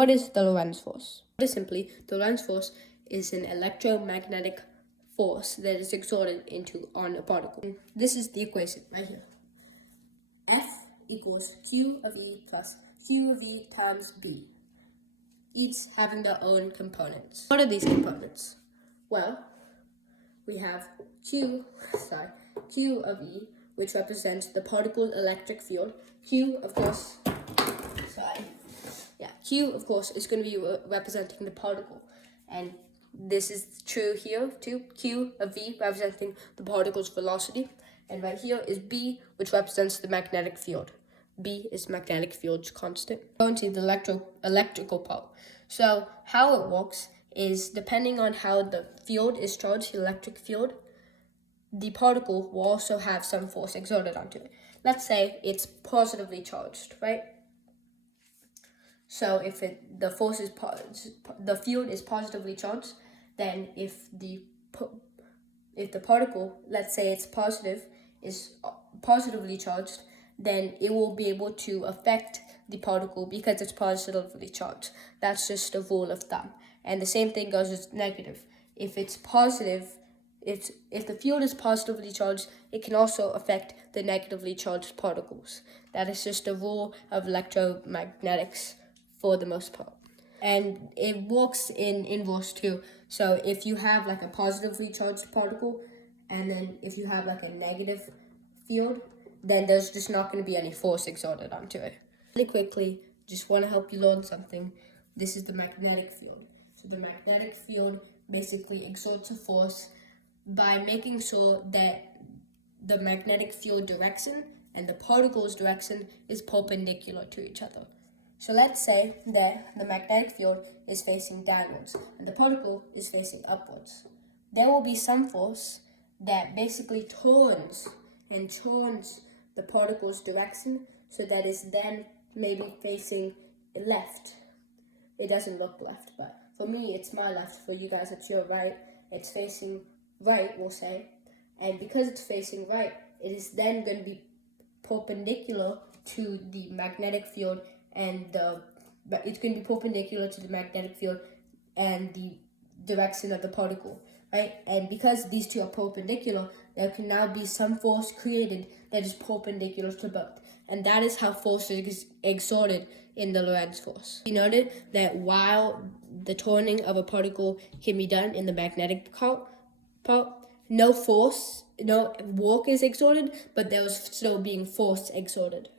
What is the Lorentz force? Very simply, the Lorentz force is an electromagnetic force that is exerted on a particle. This is the equation right here. F equals Q of E plus Q of E times B, each having their own components. What are these components? Well, we have Q of E, which represents the particle's electric field. Q, of course, is going to be representing the particle. And this is true here too. Q of V representing the particle's velocity. And right here is B, which represents the magnetic field. B is magnetic field's constant. Going to the electrical part. So how it works is, depending on how the field is charged, the electric field, the particle will also have some force exerted onto it. Let's say it's positively charged, right? So if the field is positively charged, then if the particle, let's say it's is positively charged, then it will be able to affect the particle because it's positively charged. That's just a rule of thumb. And the same thing goes with negative. If it's positive, if the field is positively charged, it can also affect the negatively charged particles. That is just a rule of electromagnetics for the most part. And it works in inverse too. So if you have like a positively charged particle, and then if you have like a negative field, then there's just not going to be any force exerted onto it. Really quickly, just want to help you learn something. This is the magnetic field. So the magnetic field basically exerts a force by making sure that the magnetic field direction and the particle's direction is perpendicular to each other. So let's say that the magnetic field is facing downwards and the particle is facing upwards. There will be some force that basically turns the particle's direction so that it's then maybe facing left. It doesn't look left, but for me it's my left, for you guys it's your right. It's facing right, we'll say. And because it's facing right, it is then going to be perpendicular to the magnetic field, and it's going to be perpendicular to the magnetic field and the direction of the particle, right? And because these two are perpendicular, there can now be some force created that is perpendicular to both. And that is how force is exerted in the Lorentz force. We noted that while the turning of a particle can be done in the magnetic part, no work is exerted, but there was still being force exerted.